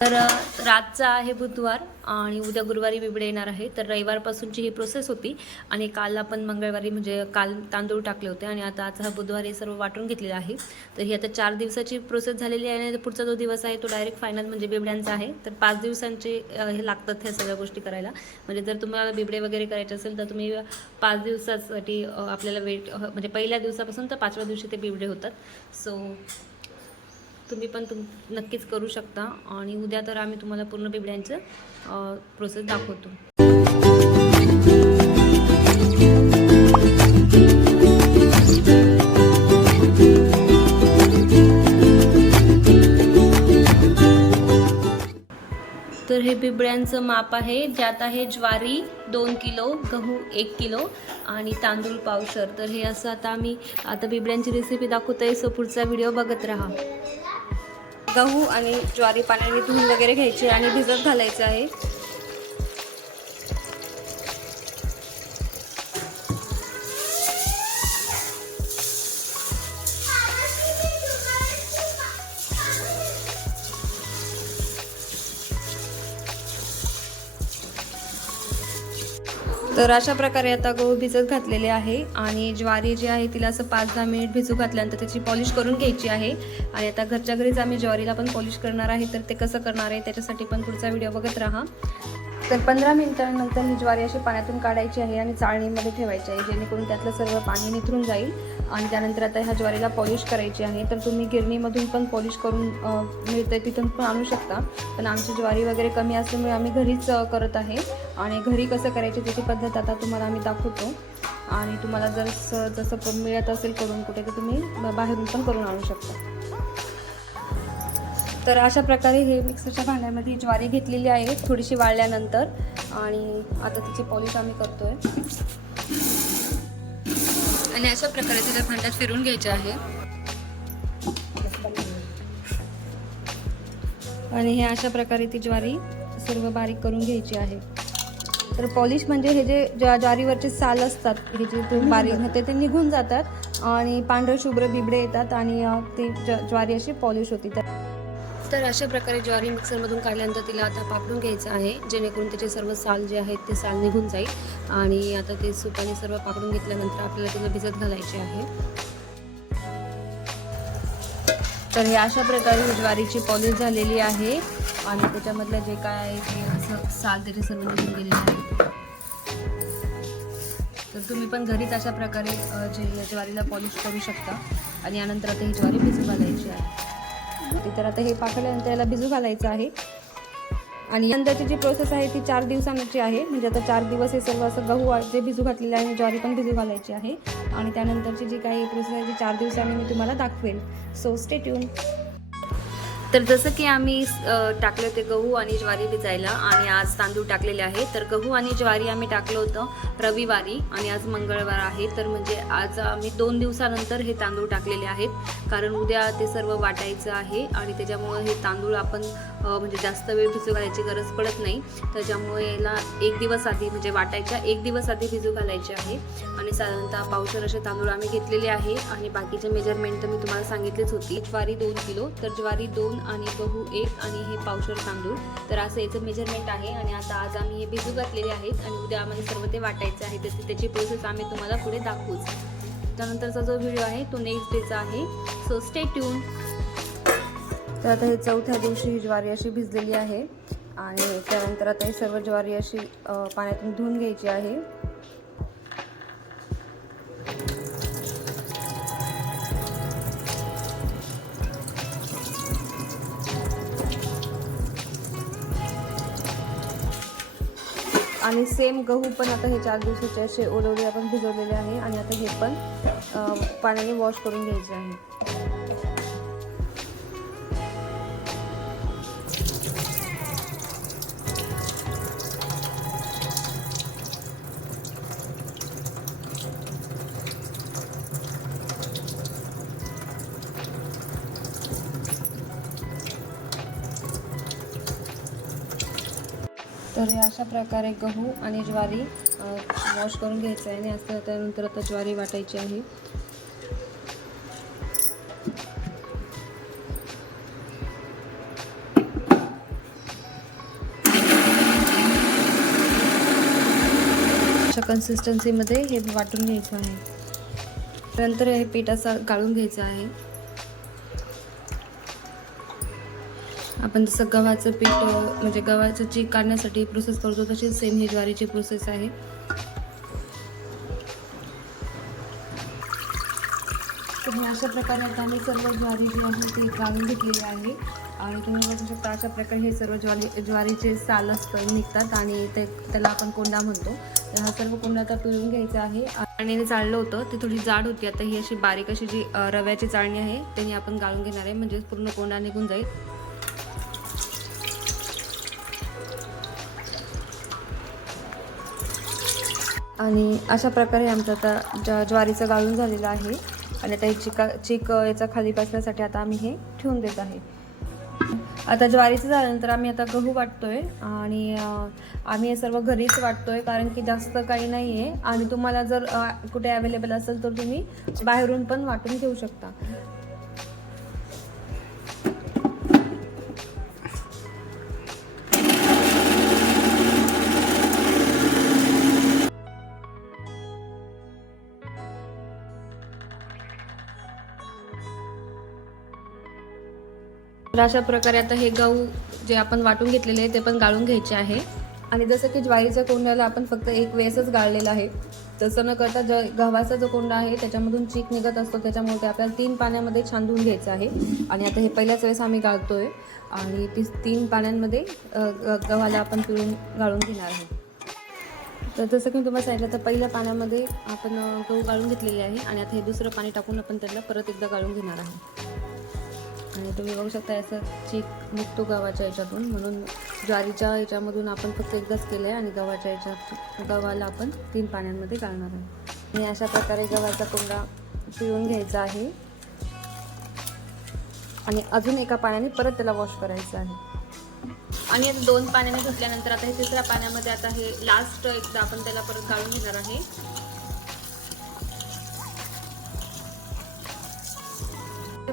तर रातचा आहे बुधवार आणि उद्या गुरुवारी बिबडे येणार आहे. तर रविवारपासूनची ही प्रोसेस होती आणि काल आपण मंगळवारी म्हणजे काल तांदूळ टाकले होते आणि आता आज हा बुधवारी सर्व वाटून घेतलेला आहे. तर ही आता 4 दिवसाची प्रोसेस झालेली आहे आणि पुढचा जो दिवस आहे तो डायरेक्ट फायनल म्हणजे बिबड्यांचा आहे. तर 5 दिवसांचे हे लागतात ह्या सगळ्या गोष्टी करायला. म्हणजे जर तुम्हाला बिबडे वगैरे करायचे असेल तर तुम्ही 5 दिवसासाठी आपल्याला वेट म्हणजे पहिल्या दिवसापासून तर 5व्या दिवशी ते बिबडे होतात. सो तुम्ही पण नक्कीच करू शकता आणि उद्या तर आम्ही तुम्हाला पूर्ण बिबड्यांचं प्रोसेस दाखवतो. तर हे बिबड्यांचं माप आहे, ज्यात आहे ज्वारी 2 किलो, गहू 1 किलो आणि तांदूळ पावशर. तर हे असं आता बिबड्यांची रेसिपी दाखवतोय. सो पुढचा व्हिडिओ बघत राहा. गहू आणि ज्वारी पाण्याने धुवून वगैरे घ्यायचे आणि भिजत घालायचे आहे. तर अशा प्रकारे आता गहू भिजत घातलेले आहे आणि ज्वारी जी आहे तिला असं 5-10 मिनिट भिजू घातल्यानंतर त्याची पॉलिश करून घ्यायची आहे. आणि आता घरच्या घरीच आम्ही ज्वारीला पण पॉलिश करणार आहे. तर ते कसं करणार आहे त्याच्यासाठी पण पुढचा व्हिडिओ बघत राहा. तर 15 मिनिटांनंतर ही ज्वारी अशी पाण्यातून काढायची आहे आणि चाळणीमध्ये ठेवायची आहे, जेणेकरून त्यातलं सर्व पाणी निथरून जाईल. आणि त्यानंतर आता ह्या ज्वारीला पॉलिश करायची आहे. तर तुम्ही गिरणीमधून पण पॉलिश करून मिळते तिथून पण आणू शकता. पण आमची ज्वारी वगैरे कमी असल्यामुळे आम्ही घरीच करत आहे आणि घरी कसं करायची त्याची पद्धत आता तुम्हाला आम्ही दाखवतो. आणि तुम्हाला जर जसं मिळत असेल करून कुठे तर तुम्ही बाहेरून पण करून आणू शकता. तर अशा प्रकारे हे मिक्सरच्या भांड्यामध्ये ज्वारी घेतलेली आहे थोडीशी वाळल्यानंतर आणि आता तिची पॉलिश आम्ही करतोय. आणि अशा प्रकारे तिला भांड्यात फिरून घ्यायचे आहे आणि हे अशा प्रकारे ती ज्वारी सर्व बारीक करून घ्यायची आहे. तर पॉलिश म्हणजे हे जे ज्वारीवरचे साल असतात हे जे बारीक होते ते निघून जातात आणि पांढरे शुभ्र बिबडे येतात आणि ती ज्वारी अशी पॉलिश होती. तर अशा प्रकारे ज्वारी मिक्सरमधून काढल्यानंतर तिला आता पापडून घ्यायचं आहे, जेणेकरून त्याचे सर्व साल जे आहेत ते साल निघून जाईल. आणि आता ते सुपाने सर्व पापडून घेतल्यानंतर आपल्याला तिला भिजत घालायचे आहे. तर हे अशा प्रकारे ज्वारीची पॉलिश झालेली आहे आणि त्याच्यामधलं जे काय आहे ते असं साल त्याचे सर्व निघून गेलेले आहे. तर तुम्ही पण घरीच अशा प्रकारे ज्वारीला पॉलिश करू शकता. आणि यानंतर आता ही ज्वारी भिजू घालायची आहे. तर आता हे पाकल्यानंतर याला भिजू घालायचं आहे. आणि यंदाची जी प्रोसेस आहे ती 4 दिवसांची आहे. म्हणजे आता 4 दिवस हे सर्व असं गहू जे भिजू घातलेले आहे ज्वारी पण भिजू घालायची आहे. आणि त्यानंतरची जी काही प्रोसेस आहे ती 4 दिवसांनी मी तुम्हाला दाखवेल. So stay tune. तर जसं की आम्ही टाकले होते गहू आणि ज्वारी भिजायला आणि आज तांदूळ टाकलेले आहे. तर गहू आणि ज्वारी आम्ही टाकलं होतं रविवारी आणि आज मंगळवार आहे. तर म्हणजे आज आम्ही 2 दिवसानंतर हे तांदूळ टाकलेले आहेत, कारण उद्या ते सर्व वाटायचं आहे आणि त्याच्यामुळे हे तांदूळ आपण म्हणजे जास्त वेळ भिजू घालायची गरज पडत नाही. त्याच्यामुळे याला 1 दिवस आधी म्हणजे वाटायच्या 1 दिवस आधी भिजू घालायचे आहे. आणि साधारणतः पावशर असे तांदूळ आम्ही घेतलेले आहे आणि बाकीचे मेजरमेंट तर मी तुम्हाला सांगितलीच होती. ज्वारी 2 किलो, तर ज्वारी 2 आणि गहू 1 आणि हे पावशर तांदूळ. तर असं याचं मेजरमेंट आहे. आणि आता आज आम्ही हे भिजू घातलेले आहेत आणि उद्या आम्हाला सर्व ते वाटायचं आहे. तर त्याची प्रोसेस आम्ही तुम्हाला पुढे दाखवूच. त्यानंतरचा जो व्हिडिओ आहे तो नेक्स्ट डेचा आहे. So stay tune. तर आता हे 4थ्या दिवशी ज्वारी अशी भिजलेली आहे आणि त्यानंतर आता ही सर्व ज्वारी अशी पाण्यातून धुवून घ्यायची आहे. आणि सेम गहू पण आता हे 4 दिवसाचे असे ओलवले आपण भिजवलेले आहे आणि आता हे पण पाण्याने वॉश करून घ्यायचे आहे. तर हे अशा प्रकारे गहू आणि ज्वारी वॉश करून घ्यायचं आहे आणि त्यानंतर आता ज्वारी वाटायची आहे. अशा कन्सिस्टन्सीमध्ये हे वाटून घ्यायचं आहे. नंतर हे पीठ असं गाळून घ्यायचं आहे. आपण जसं गव्हाचं पीठ म्हणजे गव्हाचं चीक काढण्यासाठी प्रोसेस करतो तशीच सेम ही ज्वारीची प्रोसेस आहे. तर अशा प्रकारे आता आम्ही सर्व ज्वारी जी आहे ती गाळून घेतलेली आहे आणि तुम्ही बघू शकता अशा प्रकारे हे सर्व ज्वारीचे साल असतं निघतात आणि त्याला आपण कोंडा म्हणतो. तर हा सर्व कोंडा आता पिळून घ्यायचा आहे. आणि चाळलं होतं ती थोडी जाड होती, आता ही अशी बारीक अशी जी रव्याची चाळणी आहे त्याने आपण गाळून घेणार आहे, म्हणजे पूर्ण कोंडा निघून जाईल. आणि अशा प्रकारे आमचं आता ज्वारीचं गाळून झालेलं आहे आणि आता हे चीक याचा खाली बसण्यासाठी आता आम्ही हे ठेवून देत आहे. आता ज्वारीचं झाल्यानंतर आम्ही आता गहू वाटतोय आणि आम्ही हे सर्व घरीच वाटतोय कारण की जास्त काही नाही आहे. आणि तुम्हाला जर कुठे अवेलेबल असेल तर तुम्ही बाहेरून पण वाटून घेऊ शकता. तर अशा प्रकारे आता हे गहू जे आपण वाटून घेतलेले आहे ते पण गाळून घ्यायचे आहे. आणि जसं की ज्वारीच्या कोंड्याला आपण फक्त एक वेळेसच गाळलेला आहे, तसं न करता गव्हाचा जो कोंडा आहे त्याच्यामधून चीक निघत असतो, त्याच्यामुळे ते आपल्याला 3 पाण्यामध्ये छान धुवून घ्यायचं आहे. आणि आता हे पहिल्याच वेळेस आम्ही गाळतोय आणि 3 पाण्यांमध्ये गव्हाला आपण पिळून गाळून घेणार आहे. तर जसं की मी तुम्हाला सांगितलं तर पहिल्या पाण्यामध्ये आपण गहू गाळून घेतलेले आहे आणि आता हे दुसरं पाणी टाकून आपण त्याला परत एकदा गाळून घेणार आहे. आणि तुम्ही बघू शकता असं चीक निघतो गव्हाच्या याच्यातून, म्हणून ज्वारीच्या याच्यामधून आपण फक्त एकदाच केलं आहे आणि गव्हाला आपण 3 पाण्यांमध्ये गाळणार आहे. आणि अशा प्रकारे गव्हाचा कोंडा पिळून घ्यायचा आहे आणि अजून एका पाण्याने परत त्याला वॉश करायचं आहे. आणि आता 2 पाण्याने धुतल्यानंतर आता हे तिसऱ्या पाण्यामध्ये आता हे लास्ट एकदा आपण त्याला परत गाळून घेणार आहे.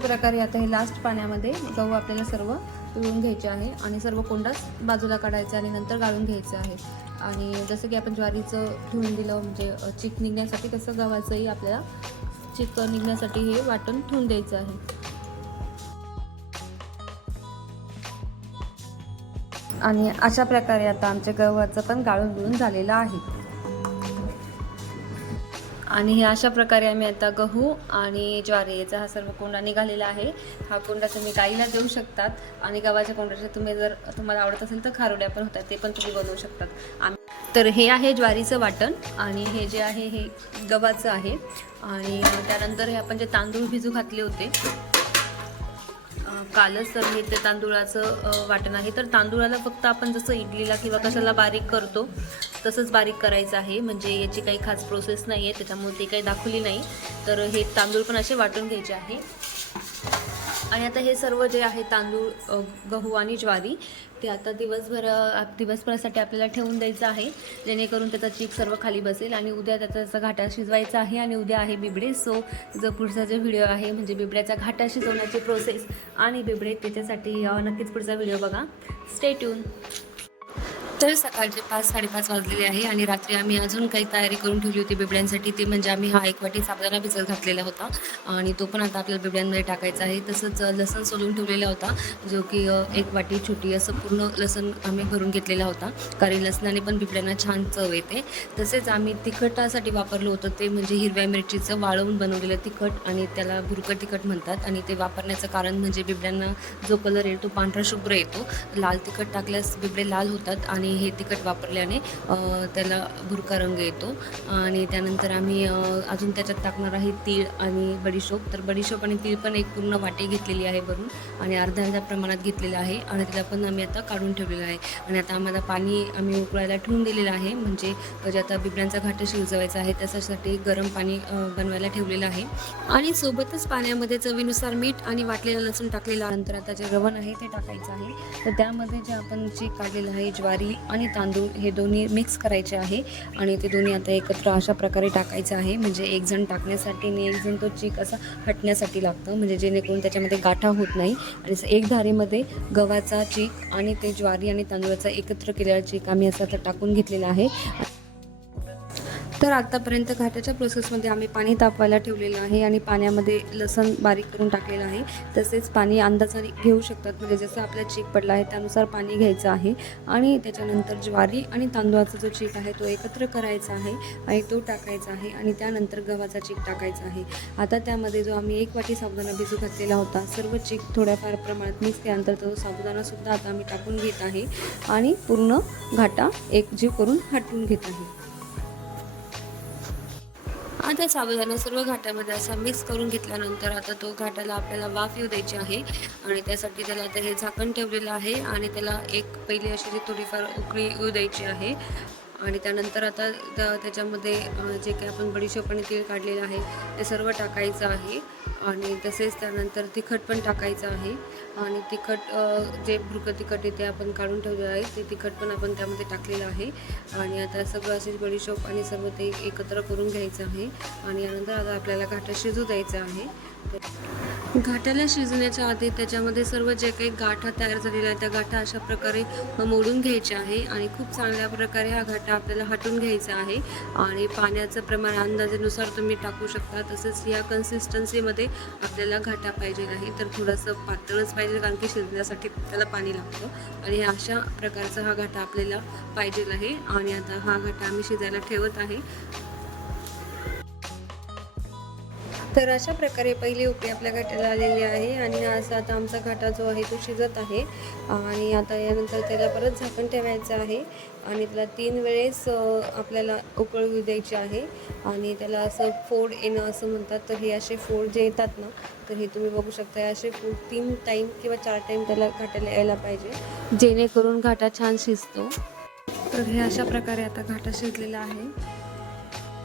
प्रकारे आता हे लास्ट पाण्यामध्ये गहू आपल्याला सर्व पिळून घ्यायचे आहे आणि सर्व कोंडाच बाजूला काढायचा आणि नंतर गाळून घ्यायचं आहे. आणि जसं की आपण ज्वारीचं ठेवून दिलं म्हणजे चीक निघण्यासाठी, तसं गव्हाचंही आपल्याला चीक निघण्यासाठी हे वाटण ठेवून द्यायचं आहे. आणि अशा प्रकारे आता आमच्या गव्हाचं पण गाळून बिळून झालेलं आहे. आणि हे अशा प्रकारे आम्ही आता गहू आणि ज्वारी याचा हा सर्व कोंडा निघालेला आहे. हा कोंडा तुम्ही गाईला देऊ शकतात आणि गव्हाच्या कोंड्याचे तुम्हाला आवडत असेल तर खारोड्या पण होतात, ते पण तुम्ही बनवू शकतात. तर हे आहे ज्वारीचं वाटण आणि हे जे आहे हे गव्हाचं आहे. आणि त्यानंतर हे आपण जे तांदूळ भिजू घातले होते कालच, तर हे ते तांदूळाचं वाटण आहे. तर तांदूळाला फक्त आपण जसं इडलीला किंवा कशाला बारीक करतो तसंच बारीक करायचं आहे, म्हणजे याची काही खास प्रोसेस नाही आहे, त्याच्यामुळे ते काही दाखवली नाही. तर हे तांदूळ पण असे वाटून घ्यायचे आहे. आणि आता हे सर्व जे आहे तांदूळ, गहू आणि ज्वारी ते आता दिवसभरासाठी आपल्याला ठेवून द्यायचं आहे, जेणेकरून त्याचा चीक सर्व खाली बसेल. आणि उद्या त्याचा घाटा शिजवायचा आहे आणि उद्या आहे बिबडे. सो जो पुढचा जो व्हिडिओ आहे म्हणजे बिबड्याचा घाटा शिजवण्याची प्रोसेस आणि बिबडे, त्याच्यासाठी नक्कीच पुढचा व्हिडिओ बघा. Stay tune. तर सकाळचे 5-5:30 वाजलेले आहे आणि रात्री आम्ही अजून काही तयारी करून ठेवली होती बिबड्यांसाठी. ते म्हणजे आम्ही हा 1 वाटी साबुदाणा भिजत घातलेला होता आणि तो पण आता आपल्याला बिबड्यांमध्ये टाकायचा आहे. तसंच लसण सोलून ठेवलेला होता, जो की 1 वाटी छोटी असं पूर्ण लसण आम्ही भरून घेतलेला होता, कारण लसणाने पण बिबड्यांना छान चव येते. तसेच आम्ही तिखटासाठी वापरलं होतं ते म्हणजे हिरव्या मिरचीचं वाळवून बनवलेलं तिखट, आणि त्याला भुरकट तिखट म्हणतात. आणि ते वापरण्याचं कारण म्हणजे बिबड्यांना जो कलर येतो पांढरा शुभ्र येतो. लाल तिखट टाकल्यास बिबडे लाल होतात आणि हे तिखट वापरल्याने त्याला भुरका रंग येतो. आणि त्यानंतर आम्ही अजून त्याच्यात टाकणार आहे तीळ आणि बडीशोप. तर बडीशोप आणि तीळ पण एक पूर्ण वाटी घेतलेली आहे भरून आणि अर्ध्या प्रमाणात घेतलेलं आहे आणि त्याला पण आम्ही आता काढून ठेवलेलं आहे. आणि आता आम्हाला पाणी आम्ही उकळायला ठेवून दिलेलं आहे, म्हणजे जे आता बिबड्यांचा घाट शिजवायचा आहे त्याच्यासाठी गरम पाणी बनवायला ठेवलेलं आहे. आणि सोबतच पाण्यामध्ये चवीनुसार मीठ आणि वाटलेलं लसूण टाकलेलं. नंतर आता जे रवण आहे ते टाकायचं आहे. तर त्यामध्ये जे आपण चीक काढलेलं आहे ज्वारी आणि तांदूळ हे दोन्ही मिक्स करायचे आहे आणि ते दोन्ही आता एकत्र अशा प्रकारे टाकायचं आहे, म्हणजे एक जण टाकण्यासाठी आणि एक जण तो चीक असा हटण्यासाठी लागतं, म्हणजे जेणेकरून त्याच्यामध्ये गाठा होत नाही. आणि एक धारेमध्ये गव्हाचा चीक आणि ते ज्वारी आणि तांदूळाचा एकत्र केलेला चीक आम्ही असा टाकून घेतलेला आहे. तर आत्तापर्यंत घाटाच्या प्रोसेसमध्ये आम्ही पाणी तापवायला ठेवलेलं आहे आणि पाण्यामध्ये लसूण बारीक करून टाकलेलं आहे. तसेच पाणी अंदाजाने घेऊ शकतात, म्हणजे जसं आपला चीक पडला आहे त्यानुसार पाणी घ्यायचं आहे आणि त्याच्यानंतर ज्वारी आणि तांदूळाचा जो चीक आहे तो एकत्र करायचा आहे आणि तो टाकायचा आहे आणि त्यानंतर गव्हाचा चीक टाकायचा आहे. आता त्यामध्ये जो आम्ही 1 वाटी साबुदाणा भिजू घातलेला होता, सर्व चीक थोड्याफार प्रमाणात मिक्स केल्यानंतर तो साबुदाणासुद्धा आता आम्ही टाकून घेत आहे आणि पूर्ण घाटा एकजीव करून हटवून घेत आहे. आता साबुदाणा सर्व घाटामध्ये असा मिक्स करून घेतल्यानंतर आता तो घाटाला आपल्याला वाफ येऊ द्यायची आहे आणि त्यासाठी त्याला आता हे झाकण ठेवलेलं आहे आणि त्याला एक पहिली अशी थोडीफार उकळी येऊ द्यायची आहे आणि त्यानंतर आता त्याच्यामध्ये जे काही आपण बडीशेप आणि तीळ काढलेलं आहे ते सर्व टाकायचं आहे आणि तसेच त्यानंतर तिखट पण टाकायचं आहे आणि तिखट जे भुरकं तिखट आहे ते आपण काढून ठेवलेलं आहे, ते तिखट पण आपण त्यामध्ये टाकलेलं आहे आणि आता सगळं असे बडीशेप आणि सर्व ते एकत्र करून घ्यायचं आहे आणि यानंतर आता आपल्याला घाटा शिजू द्यायचं आहे. घाटाला शिजण्याच्या आधी त्याच्यामध्ये सर्व जे काही गाठा तयार झालेला आहे त्या गाठा अशा प्रकारे मोडून घ्यायचे आहे आणि खूप चांगल्या प्रकारे हा घाटा आपल्याला हटून घ्यायचा आहे आणि पाण्याचं प्रमाण अंदाजानुसार तुम्ही टाकू शकता. तसेच या कन्सिस्टन्सीमध्ये आपल्याला घाटा पाहिजे नाही, तर थोडंसं पातळच पाहिजे, कारण की शिजण्यासाठी त्याला पाणी लागतं आणि अशा प्रकारचा हा घाटा आपल्याला पाहिजे आहे आणि आता हा घाटा आम्ही शिजायला ठेवत आहे. तर अशा प्रकारे पहिली उकळी आपल्या घाटाला आलेली आहे आणि असा आता आमचा घाटा जो आहे तो शिजत आहे आणि आता यानंतर त्याला परत झाकण ठेवायचं आहे आणि त्याला 3 वेळेस आपल्याला उकळी द्यायची आहे आणि त्याला असं फोड येणं असं म्हणतात. तर हे असे फोड जे येतात ना, तर हे तुम्ही बघू शकता, असे फोड 3 टाईम किंवा 4 टाईम त्याला घाटाला यायला पाहिजे, जेणेकरून घाटा छान शिजतो. तर हे अशा प्रकारे आता घाटा शिजलेला आहे.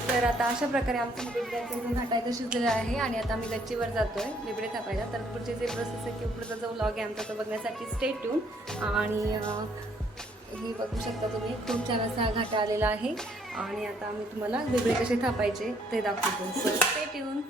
तर आता अशा प्रकारे आमचं बिबड्याचं घाटा इथं शिजलेलं आहे आणि आता आम्ही गच्चीवर जातोय बिबडे थापायला. तर पुढचे जे प्रोसेस आहे किंवा पुढचा जो व्लॉग आहे आमचा तो बघण्यासाठी स्टे ट्यून. आणि ही बघू शकता तुम्ही, खूप छान असा घाटा आलेला आहे आणि आता आम्ही तुम्हाला बिबडे कसे थापायचे ते दाखवतो, सो स्टे ट्यून.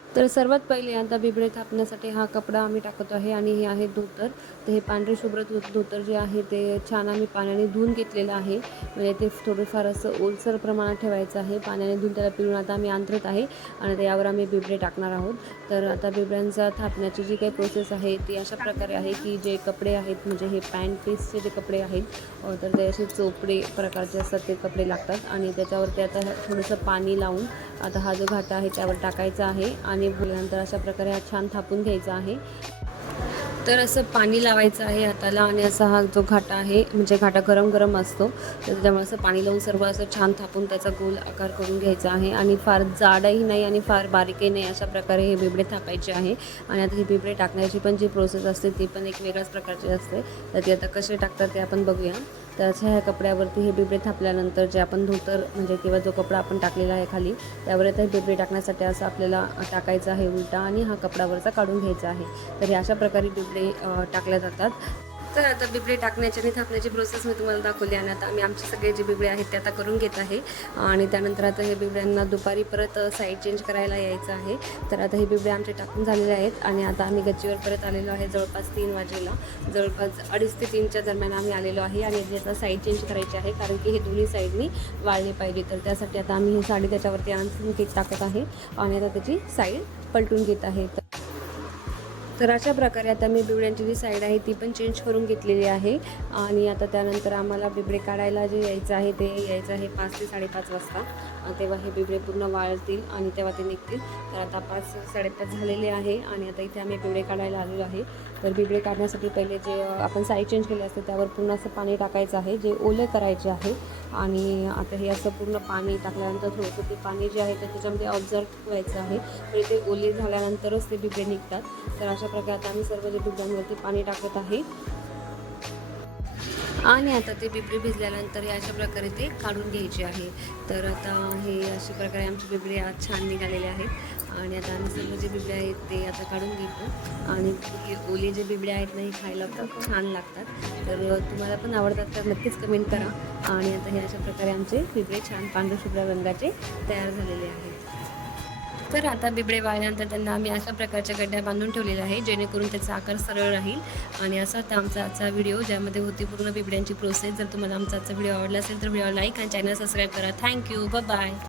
तर सर्वात पहिले आता बिबडे थापण्यासाठी हा कपडा आम्ही टाकतो आहे आणि हे आहे धोतर. तर हे पांढरे शुभ्र धोतर जे आहे ते छान आम्ही पाण्याने धुवून घेतलेलं आहे, म्हणजे ते थोडंफार असं ओलसर प्रमाणात ठेवायचं आहे. पाण्याने धुवून त्याला पिळून आता आम्ही अंथरत आहे आणि त्यावर आम्ही बिबडे टाकणार आहोत. तर आता बिबड्यांचा थापण्याची जी काही प्रोसेस आहे ती अशा प्रकारे आहे की जे कपडे आहेत, म्हणजे हे पॅन्ट पीसचे जे कपडे आहेत, तर ते असे चोपडे प्रकारचे असतात ते कपडे लागतात आणि त्याच्यावरती आता थोडंसं पाणी लावून आता हा जो घाटा आहे त्यावर टाकायचा आहे आणि बोलल्यानंतर अशा प्रकारे हा छान थापून घ्यायचा आहे. तर असं पाणी लावायचं आहे हाताला आणि असा हा जो घाटा आहे, म्हणजे घाटा गरम असतो, तर त्याच्यामुळे असं पाणी लावून सर्व असं छान थापून त्याचा गोल आकार करून घ्यायचा आहे आणि फार जाडही नाही आणि फार बारीकही नाही, अशा प्रकारे हे बिबडे थापायचे आहे. आणि आता हे बिबडे टाकण्याची पण जी प्रोसेस असते ती पण एक वेगळ्याच प्रकारची असते, तर ते आता कसे टाकतात ते आपण बघूया. तर अशा ह्या कपड्यावरती हे बिबडे थापल्यानंतर जे आपण धोतर म्हणजे किंवा जो कपडा आपण टाकलेला आहे खाली, त्यावर आता हे बिबडे टाकण्यासाठी असं आपल्याला टाकायचं आहे उलटा आणि हा कपडावरचा काढून घ्यायचा आहे. तर हे अशा प्रकारे बिबडे टाकल्या जातात. तर आता बिबडे टाकण्याची आणि थापण्याची प्रोसेस मी तुम्हाला दाखवली आणि आता आम्ही आमचे सगळे जे बिबडे आहेत ते आता करून घेत आहे आणि त्यानंतर आता हे बिबड्यांना दुपारी परत साईड चेंज करायला यायचं आहे. तर आता हे बिबडे आमचे टाकून झालेले आहेत आणि आता आम्ही गच्चीवर परत आलेलो आहे जवळपास 3 वाजेला, जवळपास 2:30 ते 3च्या दरम्यान आम्ही आलेलो आहे आणि याची आता साईड चेंज करायची आहे, कारण की हे दोन्ही साईडनी वाळले पाहिजे. तर त्यासाठी आता आम्ही ही साडी त्याच्यावरती आणून केक टाकत आहे आणि आता त्याची साईड पलटून घेत आहे. तर अशा प्रकारे आता मी बिबड्यांची जी साईड आहे ती पण चेंज करून घेतलेली आहे आणि आता त्यानंतर आम्हाला बिबडे काढायला जे यायचं आहे ते यायचं आहे 5 ते 5:30 वाजता. तेव्हा हे बिबडे पूर्ण वाळतील आणि तेव्हा ते निघतील. तर आता 5-5:30 झालेले आहे आणि आता इथे आम्ही बिबडे काढायला आलेलो आहे. तर बिबडे काढण्यासाठी पहिले जे आपण साईड चेंज केले असते त्यावर पूर्ण असं पाणी टाकायचं आहे, जे ओले करायचे आहे. आणि आता हे असं पूर्ण पाणी टाकल्यानंतर थोडंसं ते पाणी जे आहे ते त्याच्यामध्ये ऑब्झर्व व्हायचं आहे, म्हणजे ते ओले झाल्यानंतरच ते बिबडे निघतात. तर अशा प्रकारे आता आम्ही सर्व जे बिबड्यांवरती पाणी टाकत आहे आणि आता ते बिबडे भिजल्यानंतर हे अशा प्रकारे ते काढून घ्यायचे आहे. तर आता हे अशा प्रकारे आमचे बिबडे आज छान निघालेले आहेत आणि आता आम्ही सर्व जे बिबडे आहेत ते आता काढून घेतो आणि हे ओले जे बिबडे आहेत ना हे खायला खूप छान लागतात. तर तुम्हाला पण आवडतात तर नक्कीच कमेंट करा. आणि आता हे अशा प्रकारे आमचे बिबडे छान पांढऱ्या शुभ्र रंगाचे तयार झालेले आहेत. तर आता बिबडे वाळल्यानंतर त्यांना आम्ही अशा प्रकारच्या गड्ड्या बांधून ठेवलेल्या आहे, जेणेकरून त्याचा आकार सरळ राहील. आणि असा तर आमचा आजचा व्हिडिओ, ज्यामध्ये होती पूर्ण बिबड्यांची प्रोसेस. जर तुम्हाला आमचा आजचा व्हिडिओ आवडला असेल तर व्हिडिओ लाईक आणि चॅनल सबस्क्राईब करा. Thank you, bye.